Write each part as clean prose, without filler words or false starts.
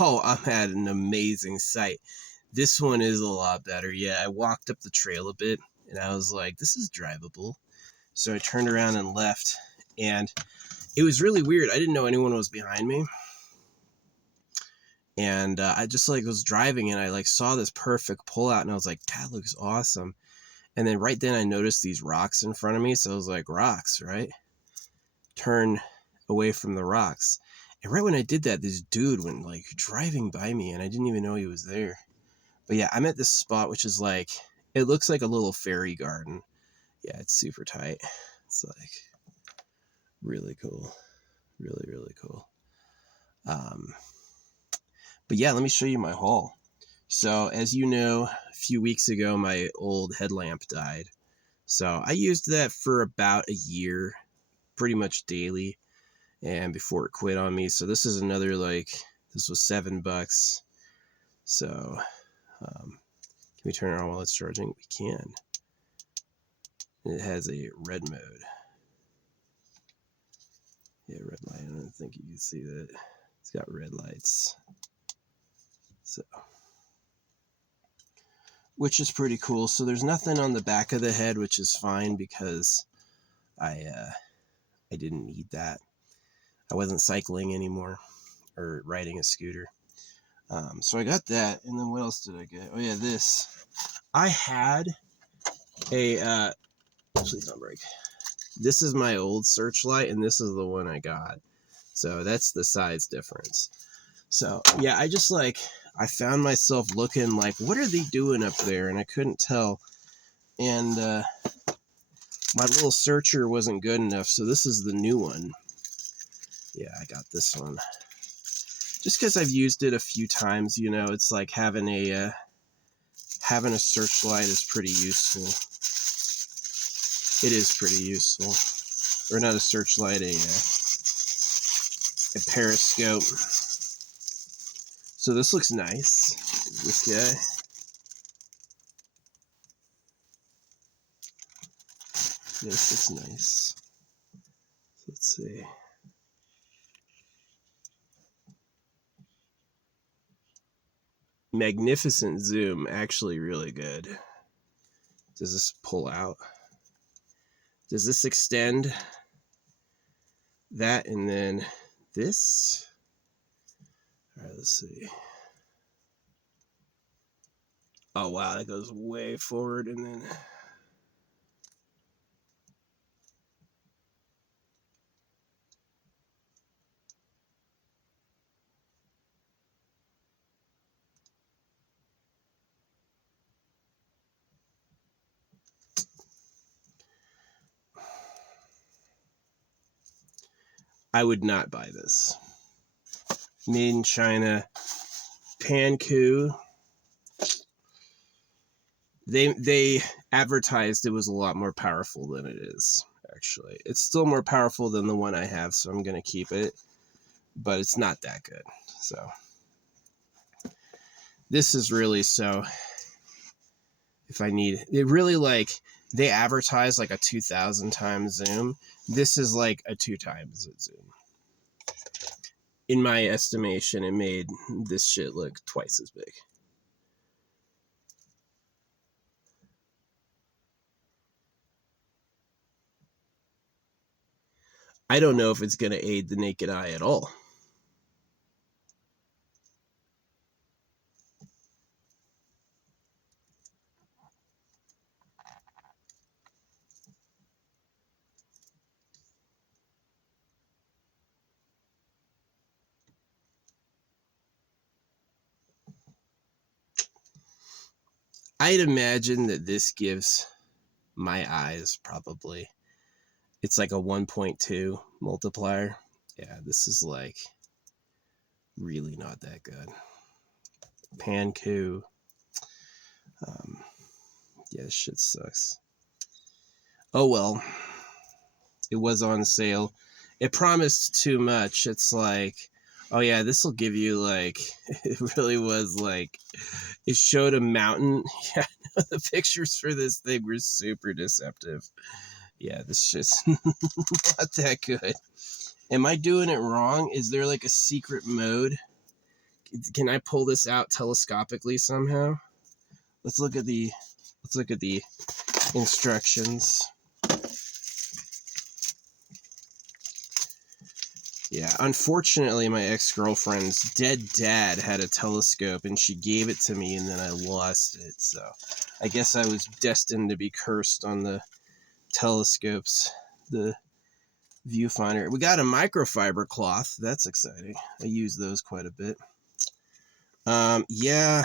Oh, I'm at an amazing site. This one is a lot better. Yeah, I walked up the trail a bit and I was like, this is drivable. So I turned around and left, and it was really weird. I didn't know anyone was behind me. And I just like was driving and I like saw this perfect pullout and I was like, that looks awesome. And then right then I noticed these rocks in front of me. So I was like, rocks, right? Turn away from the rocks. And right when I did that, this dude went like driving by me and I didn't even know he was there. But yeah, I'm at this spot, which is like, it looks like a little fairy garden. Yeah, it's super tight. It's like really cool. Really, really cool. But yeah, let me show you my haul. So as you know, a few weeks ago, my old headlamp died. So I used that for about a year, pretty much daily, and before it quit on me. So this is another, like, this was $7. So can we turn it on while it's charging? We can. It has a red mode. Yeah, red light. I don't think you can see that. It's got red lights. So, which is pretty cool. So there's nothing on the back of the head, which is fine because I didn't need that. I wasn't cycling anymore or riding a scooter. So I got that, and then what else did I get? Oh yeah, this. I had a please don't break. This is my old Searchlight, and this is the one I got. So that's the size difference. So yeah, I just like, I found myself looking like, what are they doing up there? And I couldn't tell. And my little searcher wasn't good enough, so this is the new one. Yeah, I got this one. Just because I've used it a few times, you know, it's like having a Searchlight is pretty useful. It is pretty useful. Or not a Searchlight, a periscope. So this looks nice. This guy. This looks nice. Let's see. Magnificent zoom, actually really good. Does this pull out? Does this extend? That and then this? All right, let's see. Oh wow, that goes way forward and then I would not buy this. Made in China, Panku. They advertised it was a lot more powerful than it is, actually. It's still more powerful than the one I have, so I'm going to keep it. But it's not that good. So this is really, so if I need it, really, like, they advertise like a 2,000 times zoom. This is like a 2 times zoom. In my estimation, it made this shit look twice as big. I don't know if it's going to aid the naked eye at all. I'd imagine that this gives my eyes probably, it's like a 1.2 multiplier. Yeah, this is like really not that good. Panku. Yeah, this shit sucks. Oh well. It was on sale. It promised too much. It's like, oh yeah, this will give you like, it really was like, it showed a mountain. Yeah, the pictures for this thing were super deceptive. Yeah, this shit's not that good. Am I doing it wrong? Is there like a secret mode? can I pull this out telescopically somehow? Let's look at the instructions. Yeah, unfortunately, my ex-girlfriend's dead dad had a telescope, and she gave it to me, and then I lost it. So I guess I was destined to be cursed on the telescopes, the viewfinder. We got a microfiber cloth. That's exciting. I use those quite a bit. Yeah.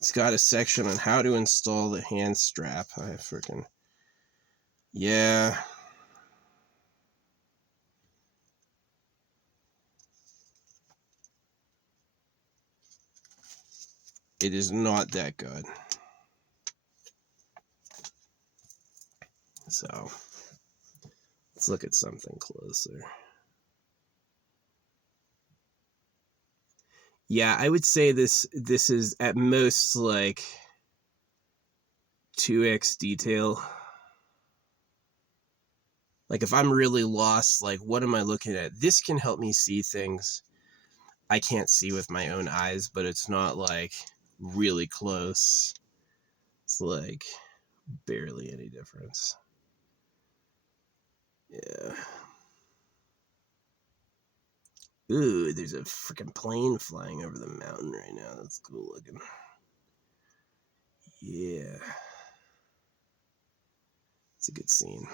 It's got a section on how to install the hand strap. I freaking... Yeah. It is not that good. So, let's look at something closer. Yeah, I would say this is at most like 2x detail. Like if I'm really lost, like what am I looking at? This can help me see things I can't see with my own eyes, but it's not like really close. It's like barely any difference. Yeah. Ooh, there's a freaking plane flying over the mountain right now. That's cool looking. Yeah. It's a good scene.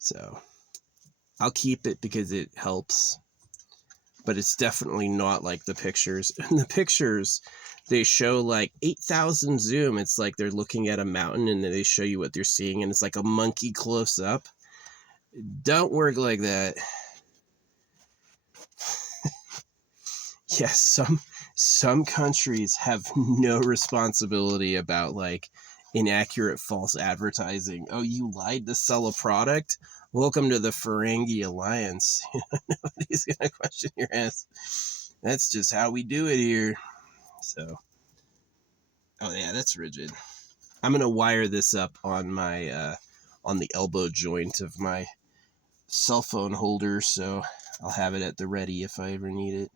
So, I'll keep it because it helps. But it's definitely not like the pictures. In the pictures, they show like 8,000 zoom. It's like they're looking at a mountain and they show you what they're seeing. And it's like a monkey close up. Don't work like that. Yes, some countries have no responsibility about like inaccurate false advertising. Oh, you lied to sell a product? Welcome to the Ferengi Alliance. Nobody's gonna question your ass. That's just how we do it here. So, oh yeah, that's rigid. I'm gonna wire this up on my on the elbow joint of my cell phone holder, so I'll have it at the ready if I ever need it.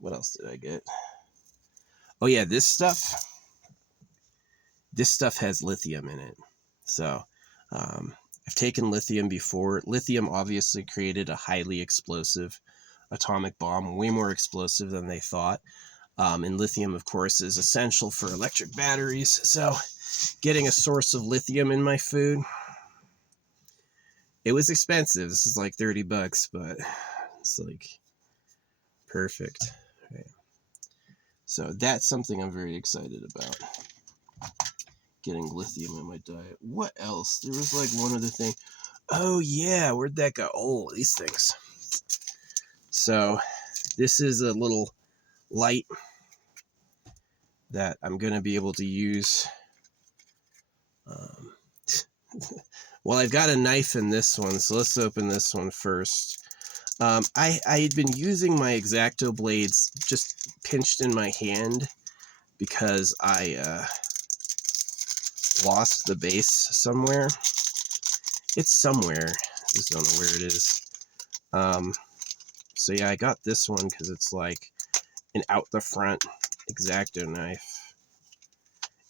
What else did I get? Oh yeah, this stuff has lithium in it. So I've taken lithium before. Lithium obviously created a highly explosive atomic bomb, way more explosive than they thought. And lithium, of course, is essential for electric batteries. So getting a source of lithium in my food, it was expensive. This is like $30, but it's like perfect. Right. So that's something I'm very excited about. Getting lithium in my diet. What else? There was like one other thing. Oh yeah, where'd that go? Oh, these things. So this is a little light that I'm going to be able to use. Well, I've got a knife in this one, so let's open this one first. I had been using my X-Acto blades just pinched in my hand because I lost the base somewhere. It's somewhere. I just don't know where it is. So yeah, I got this one because it's like an out the front X-Acto knife.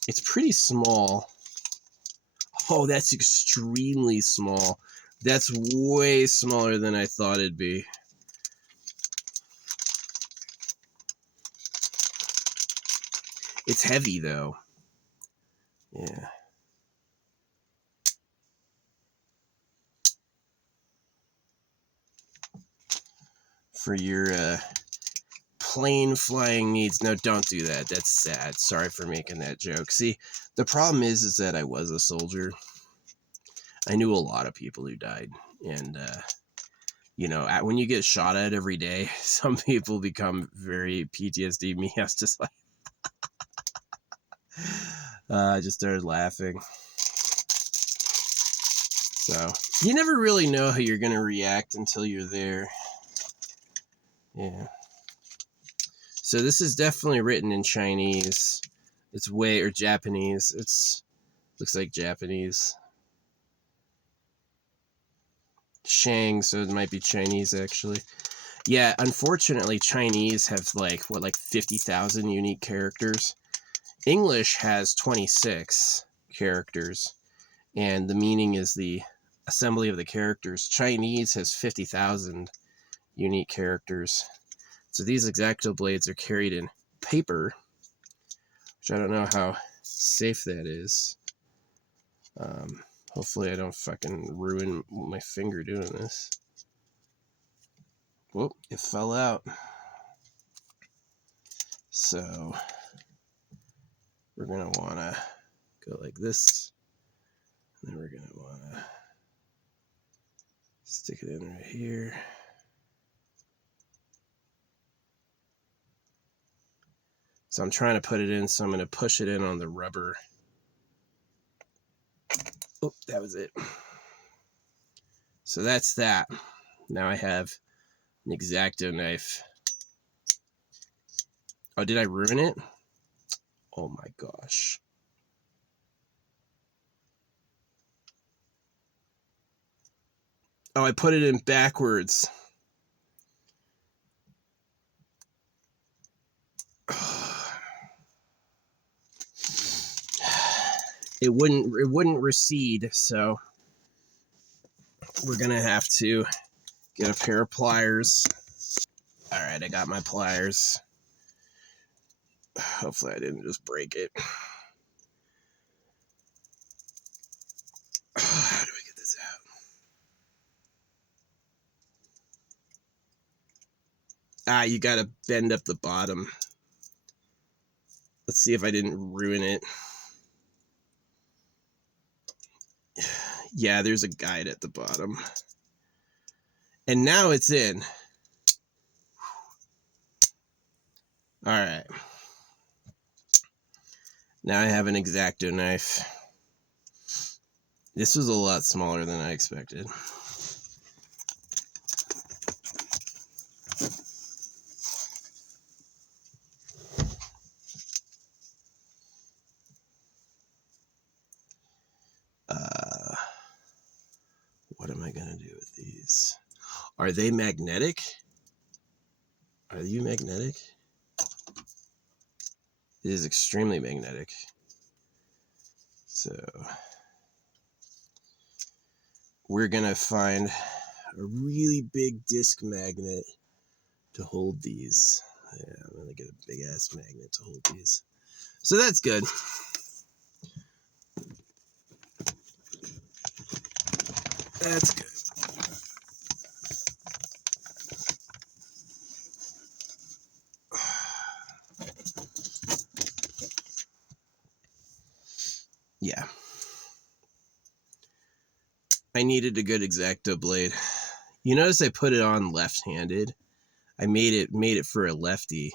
It's pretty small. Oh, that's extremely small. That's way smaller than I thought it'd be. It's heavy though. Yeah. For your plane flying needs. No, don't do that. That's sad. Sorry for making that joke. See, the problem is that I was a soldier. I knew a lot of people who died. And, you know, when you get shot at every day, some people become very PTSD. Me, I was just like, I just started laughing. So, you never really know how you're going to react until you're there. Yeah. So this is definitely written in Chinese. It's or Japanese. Looks like Japanese. Shang, so it might be Chinese actually. Yeah, unfortunately, Chinese have like 50,000 unique characters. English has 26 characters, and the meaning is the assembly of the characters. Chinese has 50,000 unique characters. So these X-Acto blades are carried in paper, which I don't know how safe that is. Hopefully I don't fucking ruin my finger doing this. Whoop, it fell out. So we're going to want to go like this. And then we're going to want to stick it in right here. So I'm trying to put it in, so I'm going to push it in on the rubber. Oh, that was it. So that's that. Now I have an X-Acto knife. Oh, did I ruin it? Oh my gosh. Oh, I put it in backwards. It wouldn't recede, so we're gonna have to get a pair of pliers. All right, I got my pliers. Hopefully I didn't just break it. How do I get this out? You gotta bend up the bottom. Let's see if I didn't ruin it. Yeah, there's a guide at the bottom. And now it's in. All right. Now I have an X-Acto knife. This was a lot smaller than I expected. What am I gonna do with these? Are they magnetic? Are you magnetic? It is extremely magnetic. So we're gonna find a really big disc magnet to hold these. Yeah, I'm gonna get a big ass magnet to hold these. So that's good. That's good. Yeah. I needed a good X-Acto blade. You notice I put it on left-handed. I made it for a lefty.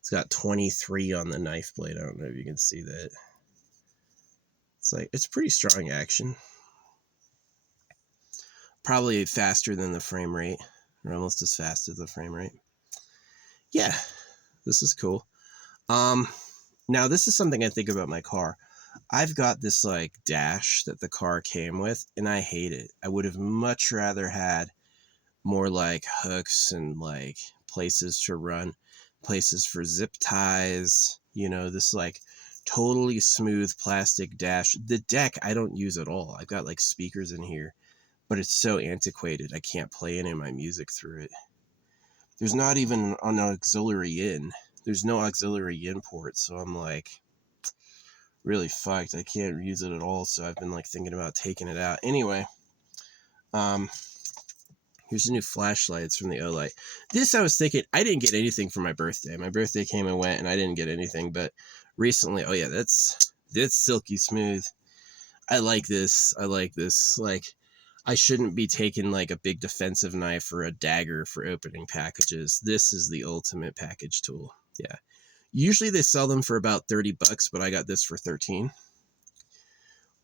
It's got 23 on the knife blade. I don't know if you can see that. It's pretty strong action. Probably faster than the frame rate, or almost as fast as the frame rate. Yeah, this is cool. Now this is something I think about my car. I've got this like dash that the car came with, and I hate it. I would have much rather had more like hooks and like places to run, places for zip ties, you know, this like totally smooth plastic dash. The deck I don't use at all. I've got like speakers in here, but it's so antiquated I can't play any of my music through it. There's not even an auxiliary in. There's no auxiliary in port, so I'm like really fucked. I can't use it at all, so I've been like thinking about taking it out. Anyway, here's the new flashlights from the Olight. This I was thinking, I didn't get anything for my birthday. My birthday came and went and I didn't get anything, but recently, oh yeah, that's silky smooth. I like this. I like this. Like, I shouldn't be taking like a big defensive knife or a dagger for opening packages. This is the ultimate package tool. Yeah. Usually they sell them for about $30, but I got this for 13.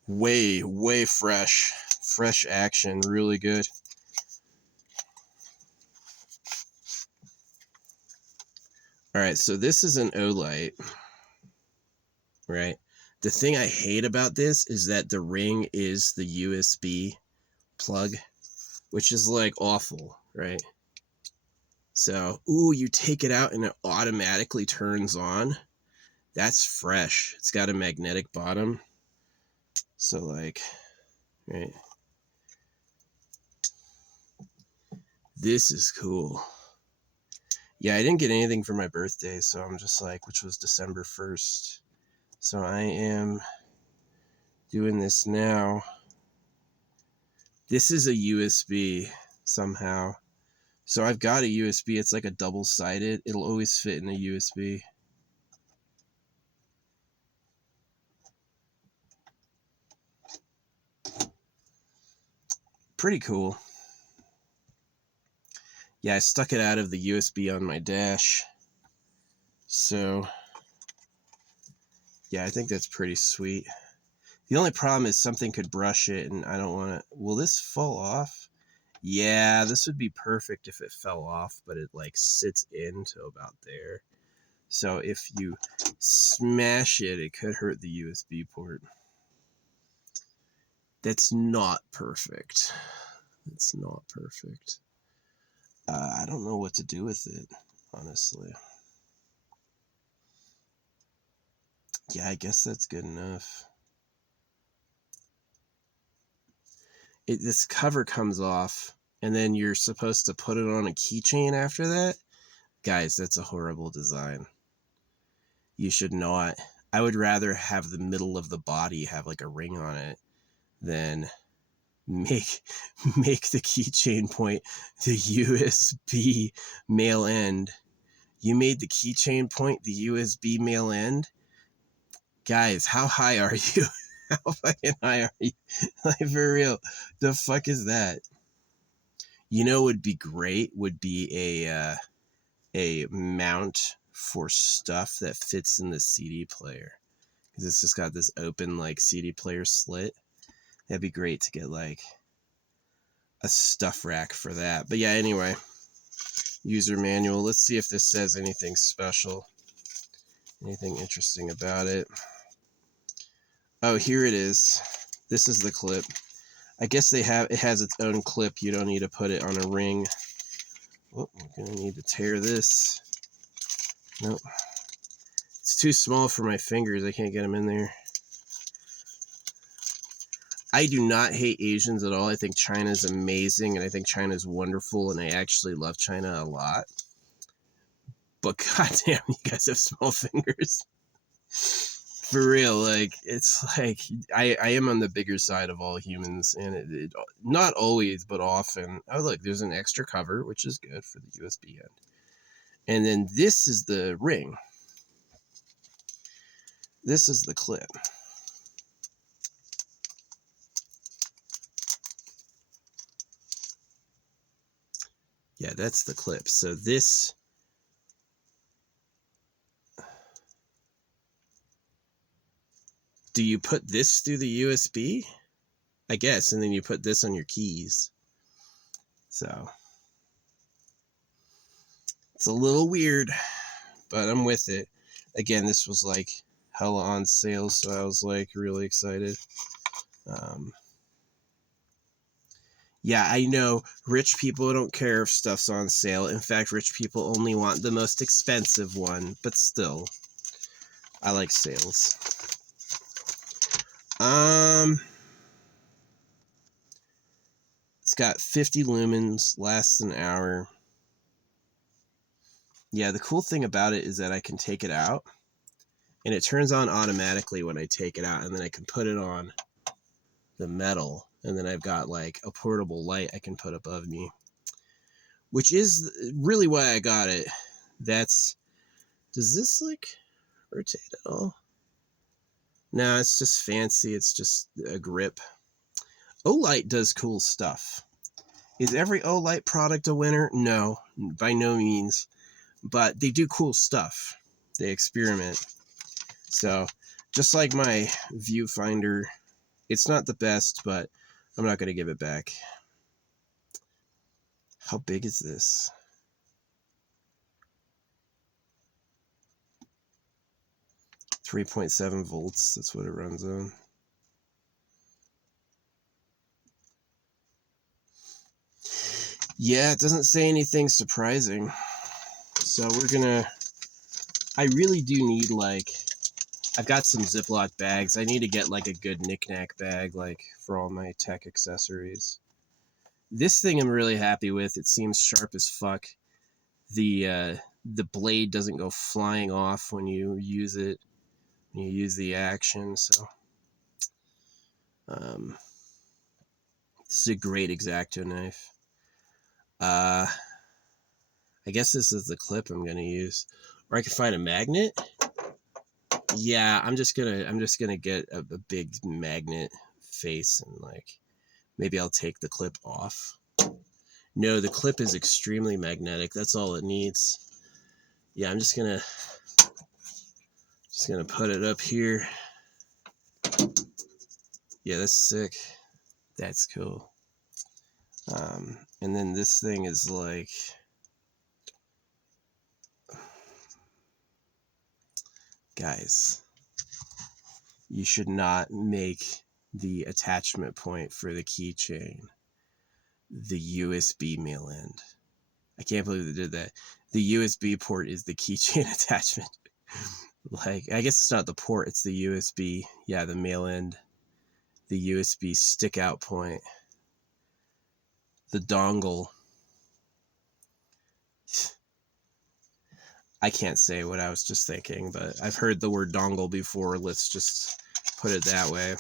Way fresh. Fresh action, really good. All right, so this is an Olight, right? The thing I hate about this is that the ring is the USB plug. which is like awful, right? So, ooh, you take it out and it automatically turns on. That's fresh. It's got a magnetic bottom. So like, right. This is cool. Yeah, I didn't get anything for my birthday, so I'm just like, which was December 1st. So I am doing this now. This is a USB somehow. So I've got a USB. It's like a double-sided. It'll always fit in a USB. Pretty cool. Yeah, I stuck it out of the USB on my dash. So, yeah, I think that's pretty sweet. The only problem is something could brush it, and I don't want to... Will this fall off? Yeah, this would be perfect if it fell off, but it, like, sits into about there. So if you smash it, it could hurt the USB port. That's not perfect. It's not perfect. I don't know what to do with it, honestly. Yeah, I guess that's good enough. This cover comes off, and then you're supposed to put it on a keychain after that. Guys, that's a horrible design. You should not. I would rather have the middle of the body have like a ring on it than make the keychain point the USB male end. You made the keychain point the USB male end? Guys, how high are you? How fucking high are you? Like, for real, the fuck is that? You know, would be great would be a mount for stuff that fits in the CD player, because it's just got this open like CD player slit. That'd be great to get like a stuff rack for that. But yeah, anyway, user manual. Let's see if this says anything special, anything interesting about it. Oh, here it is. This is the clip. I guess it has its own clip. You don't need to put it on a ring. Oh, I'm gonna need to tear this. Nope. It's too small for my fingers. I can't get them in there. I do not hate Asians at all. I think China's amazing, and I think China's wonderful, and I actually love China a lot. But goddamn, you guys have small fingers. For real, like, it's like, I am on the bigger side of all humans, and it not always, but often. Oh, look, there's an extra cover, which is good for the USB end. And then this is the ring. This is the clip. Yeah, that's the clip. So this... Do you put this through the USB? I guess, and then you put this on your keys. So it's a little weird, but I'm with it. Again, this was like hella on sale, so I was like really excited. Yeah, I know rich people don't care if stuff's on sale. In fact, rich people only want the most expensive one, but still, I like sales. It's got 50 lumens, lasts an hour. Yeah, the cool thing about it is that I can take it out, and it turns on automatically when I take it out, and then I can put it on the metal, and then I've got like a portable light I can put above me, which is really why I got it. Does this like rotate at all? No, it's just fancy. It's just a grip. Olight does cool stuff. Is every Olight product a winner? No, by no means. But they do cool stuff. They experiment. So, just like my viewfinder, it's not the best, but I'm not going to give it back. How big is this? 3.7 volts. That's what it runs on. Yeah, it doesn't say anything surprising. So I really do need, like, I've got some Ziploc bags. I need to get like a good knickknack bag, like for all my tech accessories. This thing I'm really happy with. It seems sharp as fuck. The blade doesn't go flying off when you use it. When you use the action, so this is a great X-Acto knife. I guess this is the clip I'm gonna use, or I can find a magnet. Yeah, I'm just gonna get a big magnet face, and like maybe I'll take the clip off. No, the clip is extremely magnetic. That's all it needs. Yeah, I'm just gonna put it up here. Yeah, that's sick. That's cool. And then this thing is like, guys, you should not make the attachment point for the keychain the USB mail end. I can't believe they did that. The USB port is the keychain attachment. Like, I guess it's not the port, it's the USB. Yeah, the mail end. The USB stick out point. The dongle. I can't say what I was just thinking, but I've heard the word dongle before. Let's just put it that way.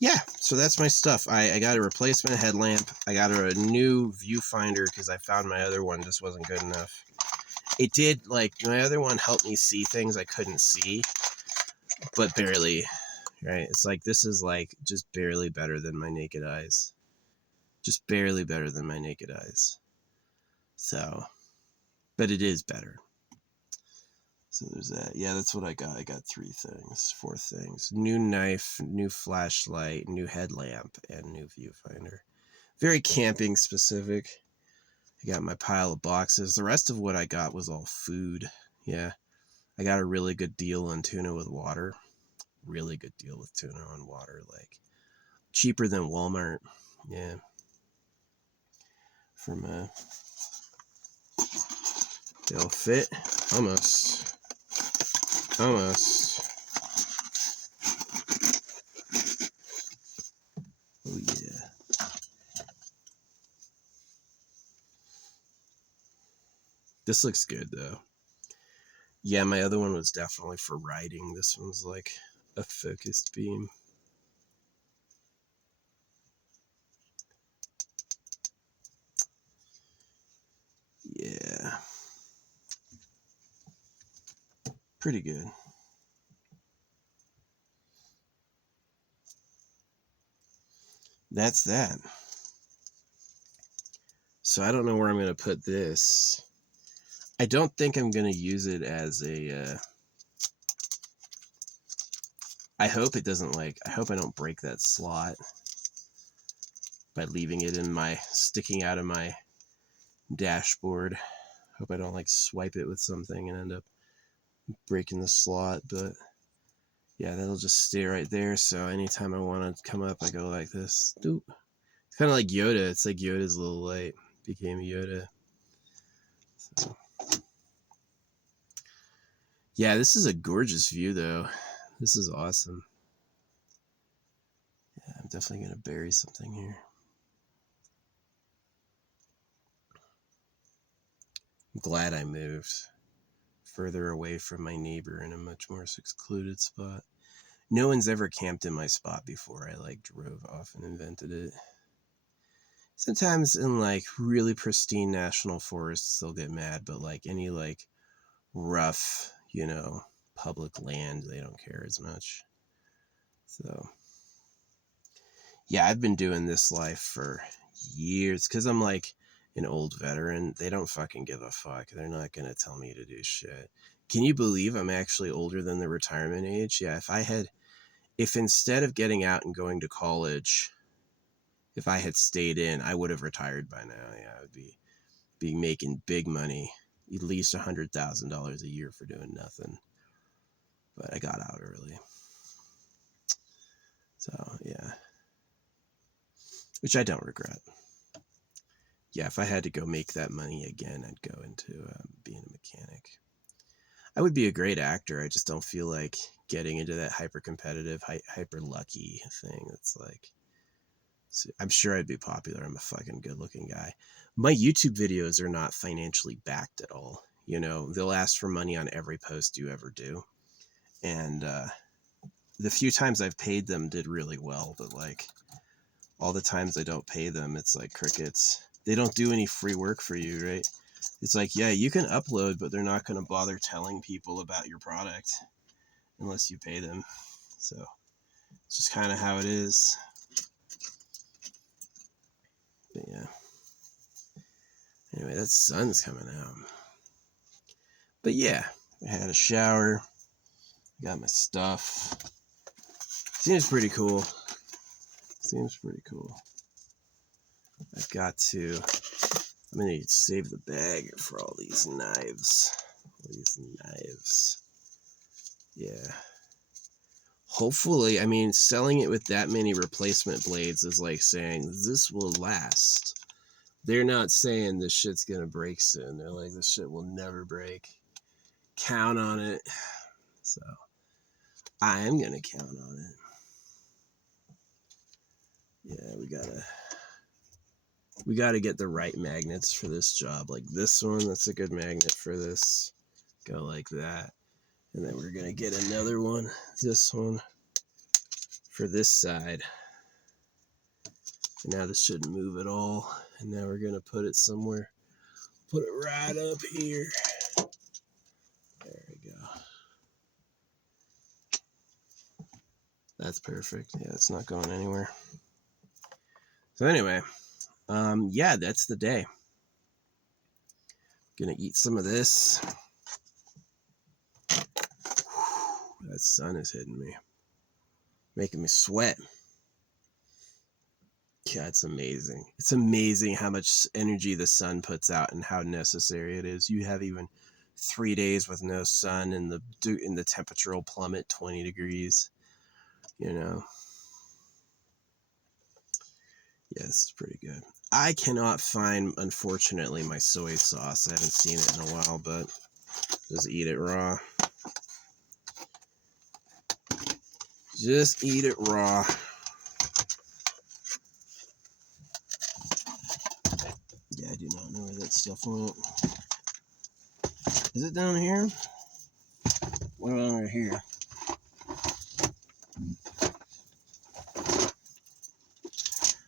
Yeah, so that's my stuff. I got a replacement headlamp. I got a new viewfinder because I found my other one just wasn't good enough. It did, like, my other one helped me see things I couldn't see, but barely, right? It's like, this is like just barely better than my naked eyes. Just barely better than my naked eyes. So, but it is better. So there's that. Yeah, that's what I got. I got 4 things. New knife, new flashlight, new headlamp, and new viewfinder. Very camping specific. I got my pile of boxes. The rest of what I got was all food. Yeah. I got a really good deal on tuna with water. Really good deal with tuna on water. Like, cheaper than Walmart. Yeah. From they'll fit. Almost. Almost. Oh yeah. This looks good though. Yeah, my other one was definitely for riding. This one's like a focused beam. Yeah. Pretty good. That's that. So I don't know where I'm going to put this. I don't think I'm going to use it as a... I hope it doesn't, like... I hope I don't break that slot by leaving it in my... sticking out of my dashboard. Hope I don't, like, swipe it with something and end up breaking the slot, but... yeah, that'll just stay right there, so anytime I want to come up, I go like this. Doop. It's kind of like Yoda. It's like Yoda's little light became Yoda. So. Yeah, this is a gorgeous view, though. This is awesome. Yeah, I'm definitely going to bury something here. I'm glad I moved further away from my neighbor in a much more secluded spot. No one's ever camped in my spot before. I, like, drove off and invented it. Sometimes in, like, really pristine national forests, they'll get mad, but, like, any, like, rough, you know, public land, they don't care as much. So, yeah, I've been doing this life for years because I'm, like, an old veteran. They don't fucking give a fuck. They're not going to tell me to do shit. Can you believe I'm actually older than the retirement age? Yeah, if instead of getting out and going to college, if I had stayed in, I would have retired by now. Yeah, I would be making big money, at least $100,000 a year for doing nothing. But I got out early. So, yeah. which I don't regret. Yeah, if I had to go make that money again, I'd go into being a mechanic. I would be a great actor. I just don't feel like getting into that hyper competitive, hyper lucky thing. It's like, I'm sure I'd be popular. I'm a fucking good looking guy. My YouTube videos are not financially backed at all. You know, they'll ask for money on every post you ever do. And the few times I've paid them did really well. But like all the times I don't pay them, it's like crickets. They don't do any free work for you, right? It's like, yeah, you can upload, but they're not going to bother telling people about your product unless you pay them. So it's just kind of how it is. But yeah. Anyway, that sun's coming out. But yeah, I had a shower, got my stuff. Seems pretty cool. Seems pretty cool. I've got to, I'm going to save the bag for all these knives. Yeah. Hopefully, I mean, selling it with that many replacement blades is like saying, this will last. They're not saying this shit's going to break soon. They're like, this shit will never break. Count on it. So, I am going to count on it. Yeah, we gotta get the right magnets for this job. Like this one, that's a good magnet for this. Go like that. And then we're gonna get another one, this one, for this side. And now this shouldn't move at all. And now we're gonna put it somewhere. Put it right up here. There we go. That's perfect. Yeah, it's not going anywhere. So anyway, yeah, that's the day. Gonna eat some of this. That sun is hitting me. Making me sweat. Yeah, it's amazing. It's amazing how much energy the sun puts out and how necessary it is. You have even 3 days with no sun and the temperature will plummet 20 degrees. You know. Yeah, this is pretty good. I cannot find, unfortunately, my soy sauce. I haven't seen it in a while, but just eat it raw. Just eat it raw. Yeah, I do not know where that stuff went. Is it down here? What over here?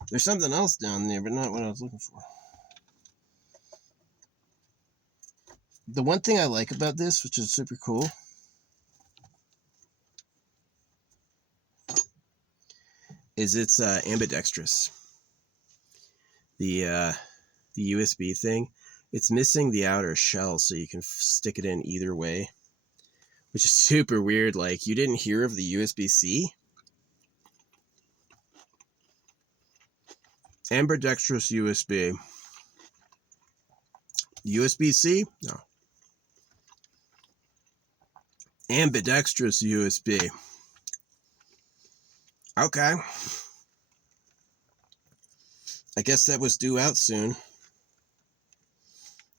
There's something else down there, but not what I was looking for. The one thing I like about this, which is super cool, is it's ambidextrous. The USB thing, it's missing the outer shell, so you can stick it in either way, which is super weird. Like, you didn't hear of the USB-C? Ambidextrous USB. USB-C? No. Ambidextrous USB. Okay. I guess that was due out soon.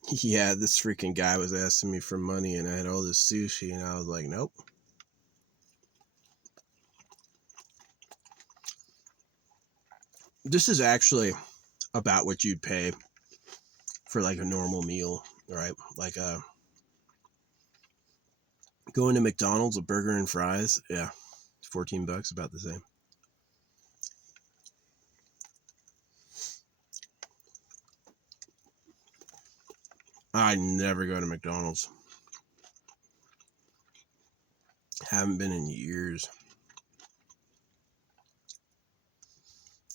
Yeah, this freaking guy was asking me for money and I had all this sushi and I was like, nope. This is actually about what you'd pay for like a normal meal, right? Like going to McDonald's, a burger and fries, yeah, $14, about the same. I never go to McDonald's. Haven't been in years.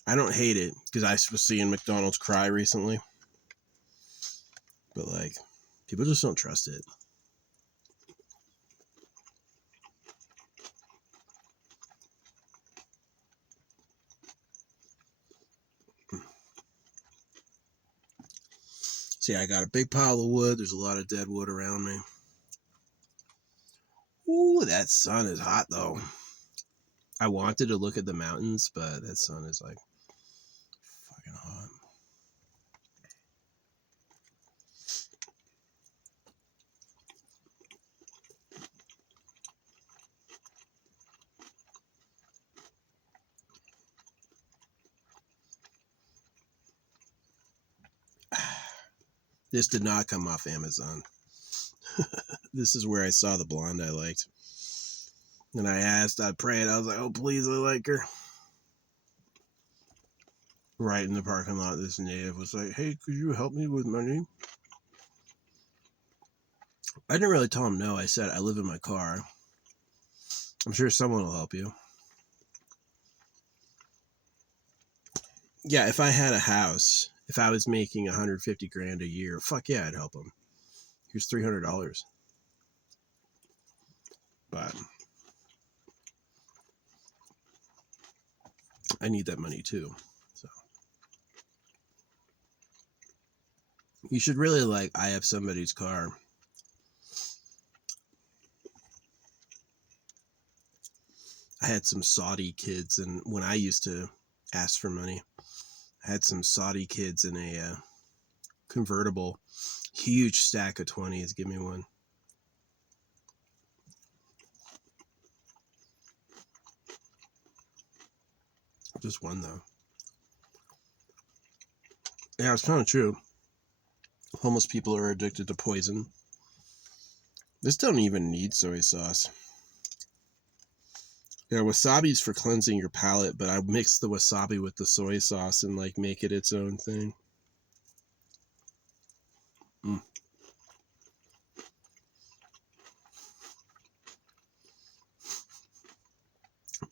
I don't hate it because I was seeing McDonald's cry recently, but like people just don't trust it. See, I got a big pile of wood. There's a lot of dead wood around me. Ooh, that sun is hot though. I wanted to look at the mountains, but that sun is like fucking hot. This did not come off Amazon. This is where I saw the blonde I liked. And I prayed, I was like, oh, please, I like her. Right in the parking lot, this native was like, hey, could you help me with money? I didn't really tell him no. I said, I live in my car. I'm sure someone will help you. Yeah, if I had a house, if I was making 150 grand a year, fuck yeah, I'd help him. Here's $300. But I need that money too. So you should really I have somebody's car. I had some Saudi kids, and when I used to ask for money, I had some Saudi kids in a convertible, huge stack of 20s. Give me one. Just one, though. Yeah, it's kind of true. Homeless people are addicted to poison. This don't even need soy sauce. Yeah, wasabi's for cleansing your palate, but I mix the wasabi with the soy sauce and make it its own thing.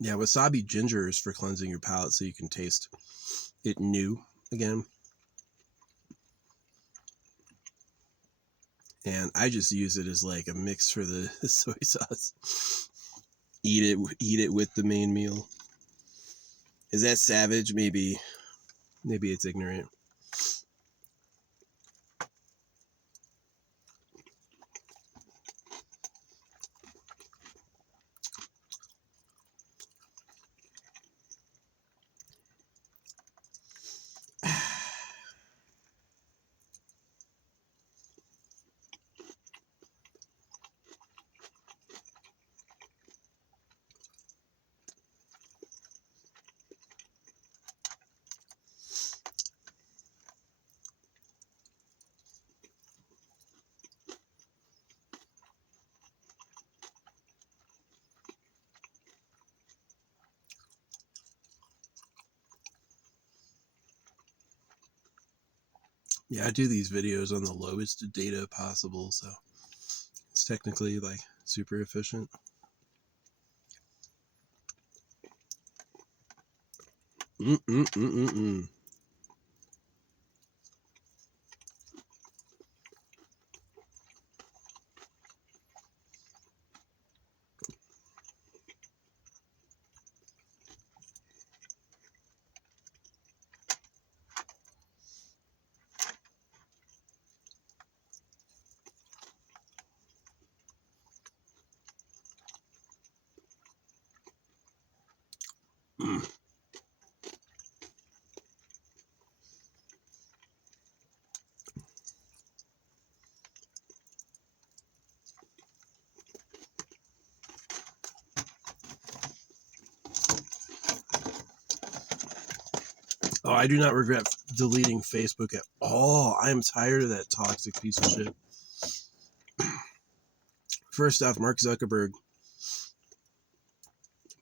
Yeah, wasabi ginger is for cleansing your palate so you can taste it new again. And I just use it as a mix for the soy sauce. Eat it with the main meal. Is that savage? Maybe it's ignorant. Yeah, I do these videos on the lowest data possible, so it's technically super efficient. Oh, I do not regret deleting Facebook at all. I am tired of that toxic piece of shit. First off, Mark Zuckerberg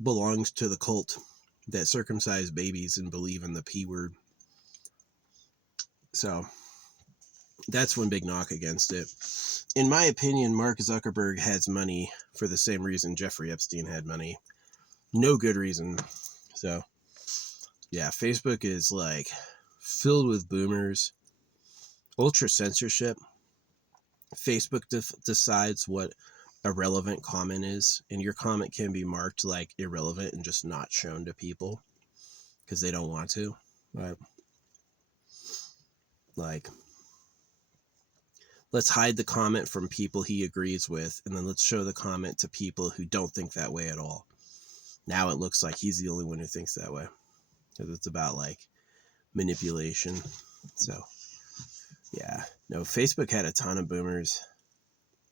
belongs to the cult that circumcise babies and believe in the P word. So that's one big knock against it. In my opinion, Mark Zuckerberg has money for the same reason Jeffrey Epstein had money. No good reason. So yeah, Facebook is filled with boomers. Ultra censorship. Facebook decides what a relevant comment is, and your comment can be marked irrelevant and just not shown to people because they don't want to. Right? Let's hide the comment from people he agrees with, and then let's show the comment to people who don't think that way at all. Now it looks like he's the only one who thinks that way, because it's about manipulation. So, yeah. No, Facebook had a ton of boomers.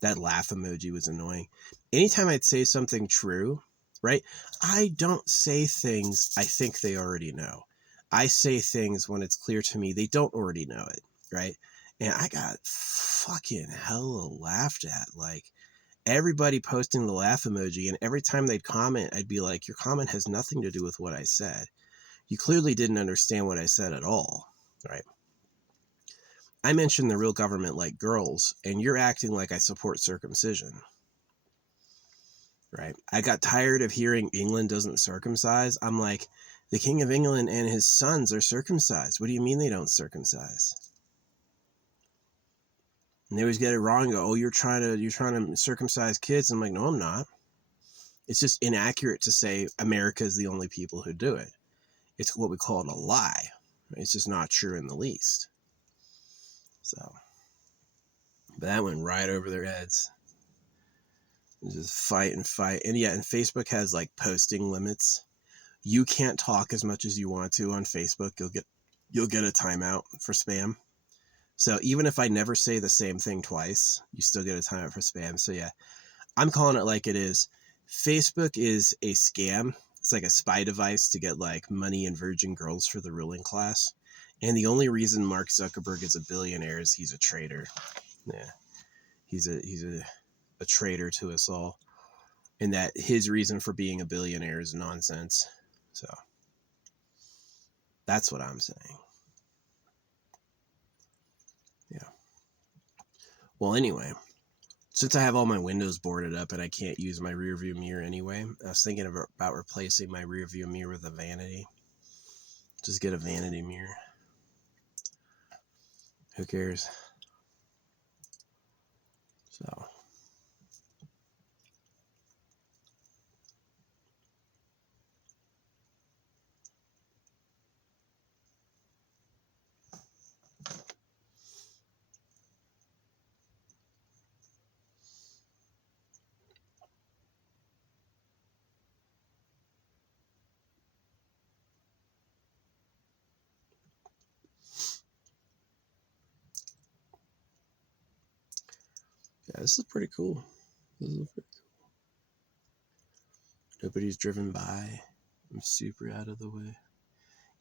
That laugh emoji was annoying. Anytime I'd say something true, right? I don't say things I think they already know. I say things when it's clear to me they don't already know it, right? And I got fucking hella laughed at. Like, everybody posting the laugh emoji, and every time they'd comment, I'd be like, your comment has nothing to do with what I said. You clearly didn't understand what I said at all, right? I mentioned the real government like girls, and you're acting like I support circumcision, right? I got tired of hearing England doesn't circumcise. I'm like, the King of England and his sons are circumcised. What do you mean they don't circumcise? And they always get it wrong and go, oh, you're trying to circumcise kids. I'm like, no, I'm not. It's just inaccurate to say America is the only people who do it. It's what we call it a lie. It's just not true in the least. So, but that went right over their heads. Just fight and fight. And yeah, and Facebook has like posting limits. You can't talk as much as you want to on Facebook. You'll get a timeout for spam. So even if I never say the same thing twice, you still get a timeout for spam. So yeah, I'm calling it like it is. Facebook is a scam. It's like a spy device to get like money and virgin girls for the ruling class. And the only reason Mark Zuckerberg is a billionaire is he's a traitor. Yeah, he's a traitor to us all. And that his reason for being a billionaire is nonsense. So that's what I'm saying. Yeah. Well, anyway, since I have all my windows boarded up and I can't use my rear view mirror anyway, I was thinking about replacing my rear view mirror with a vanity. Just get a vanity mirror. Who cares? So. Yeah, this is pretty cool. Nobody's driven by. I'm super out of the way.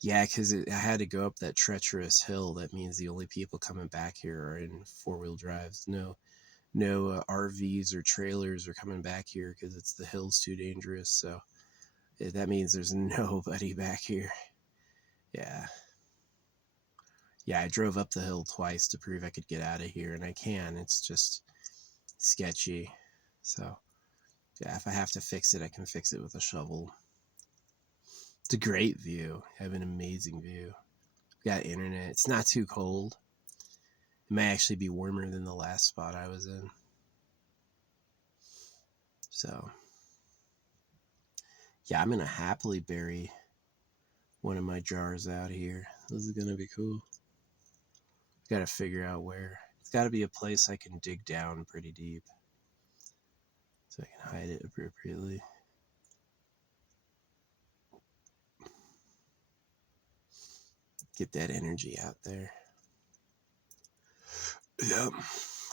Yeah, because I had to go up that treacherous hill. That means the only people coming back here are in four-wheel drives. No RVs or trailers are coming back here because the hill's too dangerous. So that means there's nobody back here. Yeah. Yeah, I drove up the hill twice to prove I could get out of here, and I can. It's just sketchy. So, yeah, if I have to fix it, I can fix it with a shovel. It's a great view. I have an amazing view. Got internet. It's not too cold. It may actually be warmer than the last spot I was in. So, yeah, I'm going to happily bury one of my jars out here. This is going to be cool. Got to figure out where. It's got to be a place I can dig down pretty deep so I can hide it appropriately. Get that energy out there. Yeah.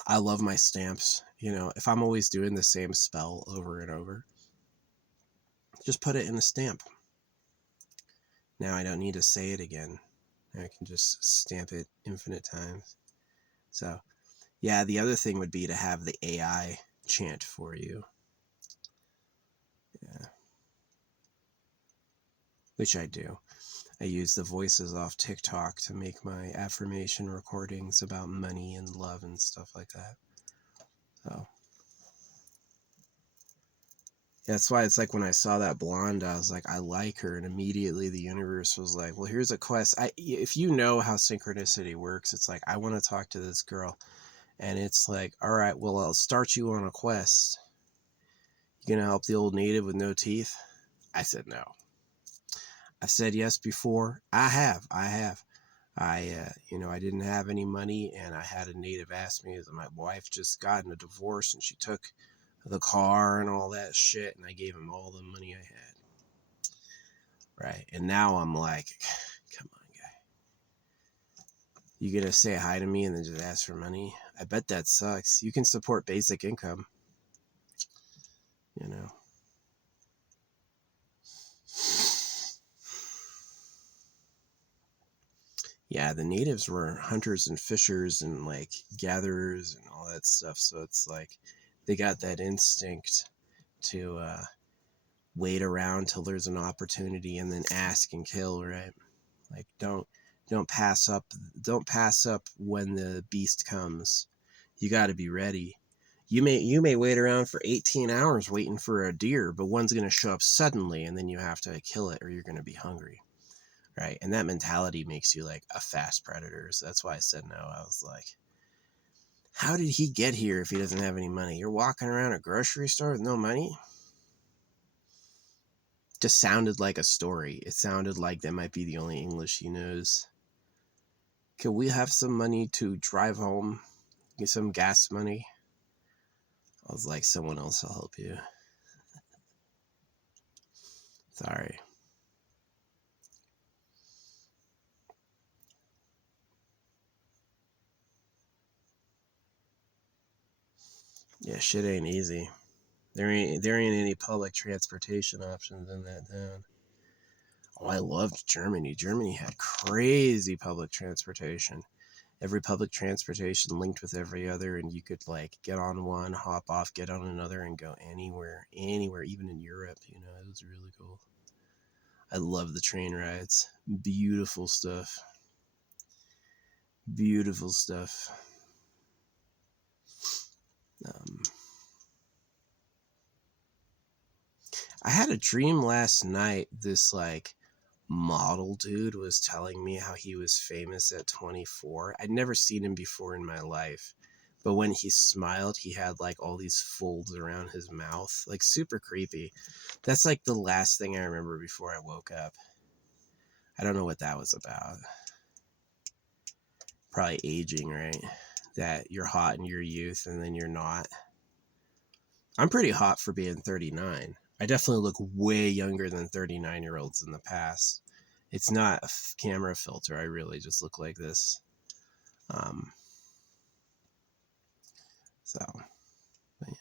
I love my stamps. You know, if I'm always doing the same spell over and over, just put it in a stamp. Now I don't need to say it again. I can just stamp it infinite times. So, yeah, the other thing would be to have the AI chant for you. Yeah. Which I do. I use the voices off TikTok to make my affirmation recordings about money and love and stuff like that. So, yeah, that's why it's like when I saw that blonde, I was like, I like her. And immediately the universe was like, well, here's a quest. If you know how synchronicity works, it's like, I want to talk to this girl. And it's like, all right, well, I'll start you on a quest. You gonna help the old native with no teeth? I said no. I've said yes before. I have. I didn't have any money, and I had a native ask me, my wife just gotten a divorce, and she took the car and all that shit, and I gave him all the money I had. Right. And now I'm like, come on, guy. You gonna say hi to me and then just ask for money? I bet that sucks. You can support basic income, you know. Yeah, the natives were hunters and fishers and like gatherers and all that stuff. So it's like they got that instinct to wait around till there's an opportunity and then ask and kill, right? Like don't pass up when the beast comes. You got to be ready. You may wait around for 18 hours waiting for a deer, but one's going to show up suddenly and then you have to kill it or you're going to be hungry. Right? And that mentality makes you like a fast predator. So that's why I said no. I was like, how did he get here if he doesn't have any money? You're walking around a grocery store with no money? Just sounded like a story. It sounded like that might be the only English he knows. Could we have some money to drive home? Get some gas money? I was like, someone else will help you. Sorry. Yeah, shit ain't easy. There ain't any public transportation options in that town. Oh, I loved Germany. Germany had crazy public transportation. Every public transportation linked with every other, and you could like get on one, hop off, get on another, and go anywhere, even in Europe. You know, it was really cool. I love the train rides. Beautiful stuff. Beautiful stuff. I had a dream last night. This like model dude was telling me how he was famous at 24. I'd never seen him before in my life. But when he smiled, he had like all these folds around his mouth, like super creepy. That's like the last thing I remember before I woke up. I don't know what that was about. Probably aging, right? That you're hot in your youth and then you're not. I'm pretty hot for being 39. I definitely look way younger than 39-year-olds in the past. It's not a camera filter. I really just look like this. So, yeah.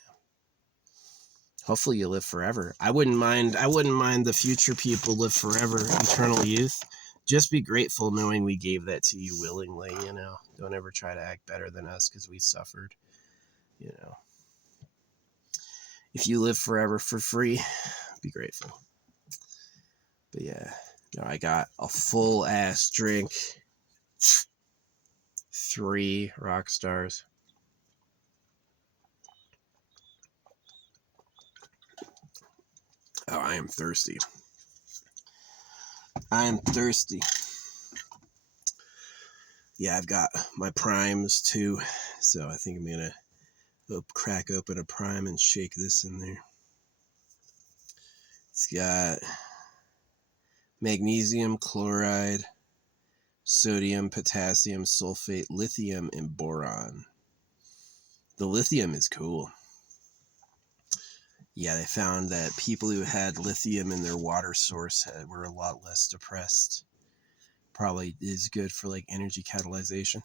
Hopefully you live forever. I wouldn't mind the future people live forever, eternal youth. Just be grateful knowing we gave that to you willingly, you know. Don't ever try to act better than us because we suffered, you know. If you live forever for free, be grateful. But yeah, no, I got a full ass drink. 3 rock stars. Oh, I am thirsty. I am thirsty. Yeah, I've got my primes too, so I think I'm gonna crack open a prime and shake this in there. It's got magnesium chloride, sodium, potassium sulfate, lithium, and boron. The lithium is cool. Yeah, they found that people who had lithium in their water source were a lot less depressed. Probably is good for like energy catalyzation.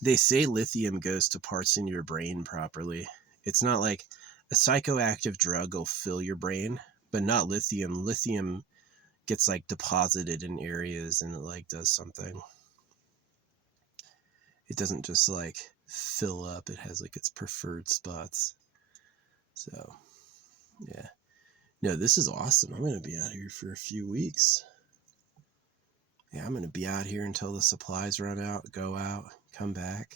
They say lithium goes to parts in your brain properly. It's not like a psychoactive drug will fill your brain, but not lithium. Lithium gets like deposited in areas and it like does something. It doesn't just like fill up. It has like its preferred spots. So, yeah. No, this is awesome. I'm going to be out here for a few weeks. Yeah, I'm going to be out here until the supplies run out, go out, come back.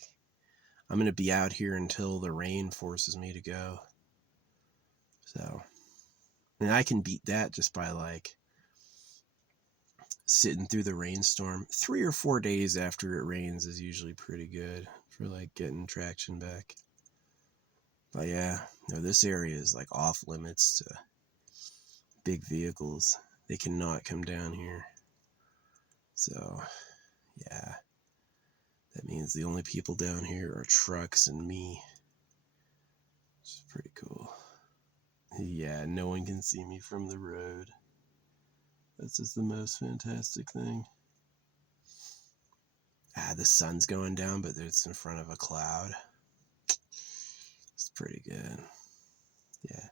I'm going to be out here until the rain forces me to go. So, and I can beat that just by like sitting through the rainstorm. 3 or 4 days after it rains is usually pretty good for like getting traction back. But yeah, no, this area is like off limits to big vehicles. They cannot come down here. So, yeah, that means the only people down here are trucks and me. Which is pretty cool. Yeah, no one can see me from the road. That's just the most fantastic thing. The sun's going down, but it's in front of a cloud. It's pretty good. Yeah.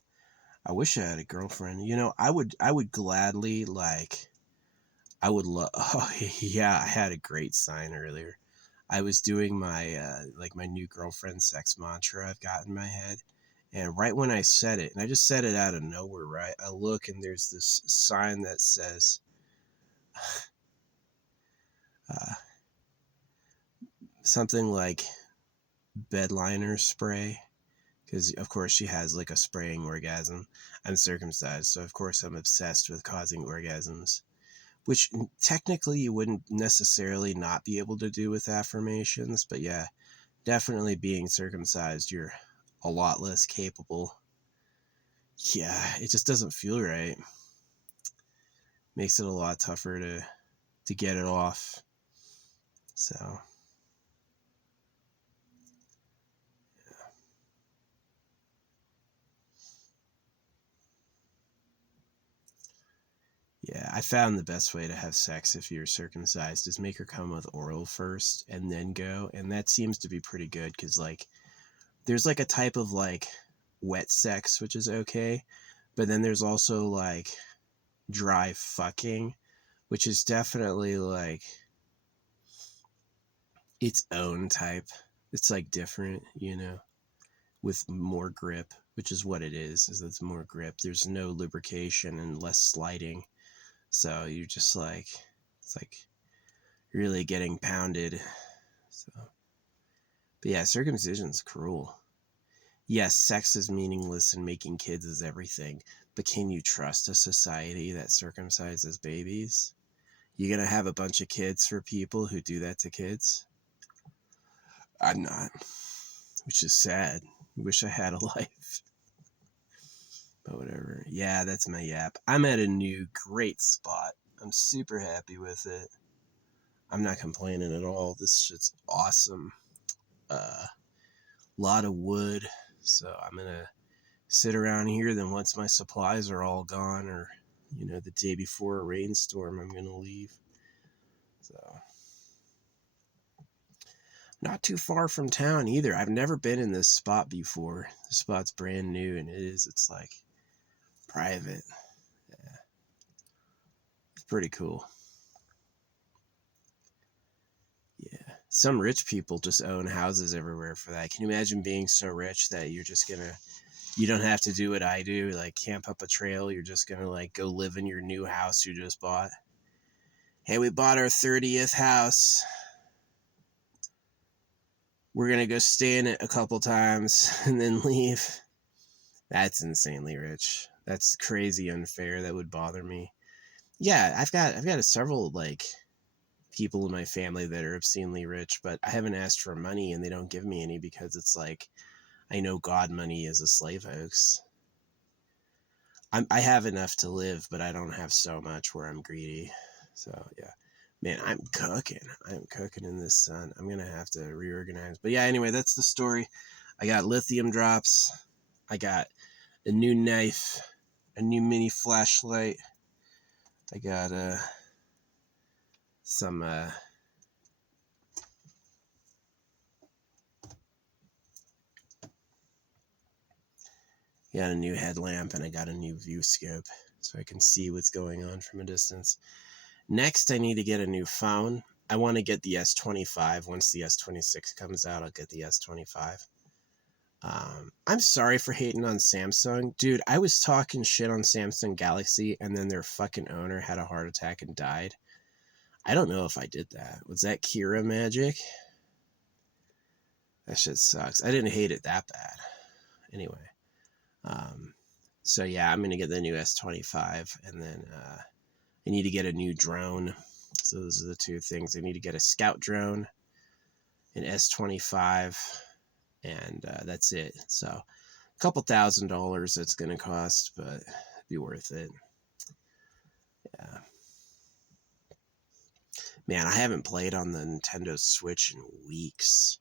I wish I had a girlfriend. You know, I would gladly, like, I would love, oh, yeah, I had a great sign earlier. I was doing my, like, my new girlfriend sex mantra I've got in my head. And right when I said it, and I just said it out of nowhere, right? I look and there's this sign that says, uh, something like bedliner spray. Because, of course, she has like a spraying orgasm. I'm circumcised, so of course I'm obsessed with causing orgasms, which technically you wouldn't necessarily not be able to do with affirmations. But yeah, definitely being circumcised, you're a lot less capable. Yeah, it just doesn't feel right. Makes it a lot tougher to get it off. So yeah, I found the best way to have sex if you're circumcised is make her come with oral first and then go. And that seems to be pretty good because, like, there's like a type of like wet sex, which is okay. But then there's also like dry fucking, which is definitely like its own type. It's like different, you know, with more grip, which is what it is it's more grip. There's no lubrication and less sliding. So you're just like, it's like really getting pounded. So, but yeah, circumcision's cruel. Yes, sex is meaningless and making kids is everything. But can you trust a society that circumcises babies? You gonna have a bunch of kids for people who do that to kids? I'm not. Which is sad. Wish I had a life. But whatever. Yeah, that's my yap. I'm at a new great spot. I'm super happy with it. I'm not complaining at all. This shit's awesome. Lot of wood. So I'm gonna sit around here. Then once my supplies are all gone, or you know, the day before a rainstorm, I'm gonna leave. So not too far from town either. I've never been in this spot before. This spot's brand new, and it's like private. Yeah. It's pretty cool. Yeah. Some rich people just own houses everywhere for that. Can you imagine being so rich that you're just gonna, you don't have to do what I do, like camp up a trail. You're just gonna like go live in your new house you just bought. Hey, we bought our 30th house. We're gonna go stay in it a couple times and then leave. That's insanely rich. That's crazy unfair. That would bother me. Yeah, I've got several like people in my family that are obscenely rich, but I haven't asked for money and they don't give me any because it's like, I know God money is a slave hoax. I have enough to live, but I don't have so much where I'm greedy. So yeah, man, I'm cooking in this sun. I'm gonna have to reorganize. But yeah, anyway, that's the story. I got lithium drops. I got a new knife, a new mini flashlight. I got some got a new headlamp, and I got a new view scope so I can see what's going on from a distance. Next, I need to get a new phone. I want to get the S25. Once the S26 comes out, I'll get the S25. I'm sorry for hating on Samsung. Dude, I was talking shit on Samsung Galaxy, and then their fucking owner had a heart attack and died. I don't know if I did that. Was that Kira magic? That shit sucks. I didn't hate it that bad. Anyway. So yeah, I'm going to get the new S25, and then I need to get a new drone. So those are the two things. I need to get a scout drone, an S25, and that's it. So a couple $1,000 it's going to cost, but it'd be worth it. Yeah. Man, I haven't played on the Nintendo Switch in weeks.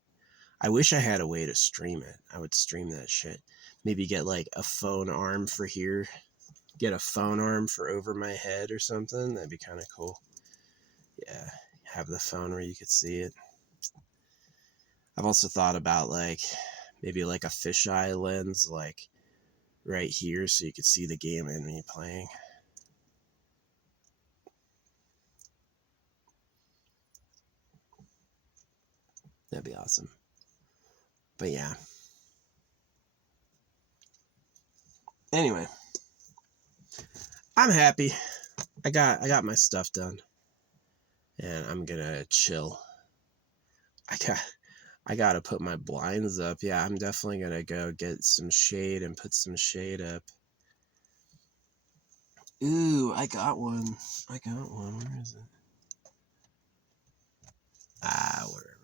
I wish I had a way to stream it. I would stream that shit. Maybe get like a phone arm for here. Get a phone arm for over my head or something. That'd be kind of cool. Yeah, have the phone where you could see it. I've also thought about like maybe like a fisheye lens, like right here, so you could see the game in me playing. That'd be awesome. But yeah. Anyway, I'm happy. I got my stuff done, and I'm gonna chill. I gotta put my blinds up. Yeah, I'm definitely gonna go get some shade and put some shade up. Ooh, I got one. Where is it? Ah, wherever.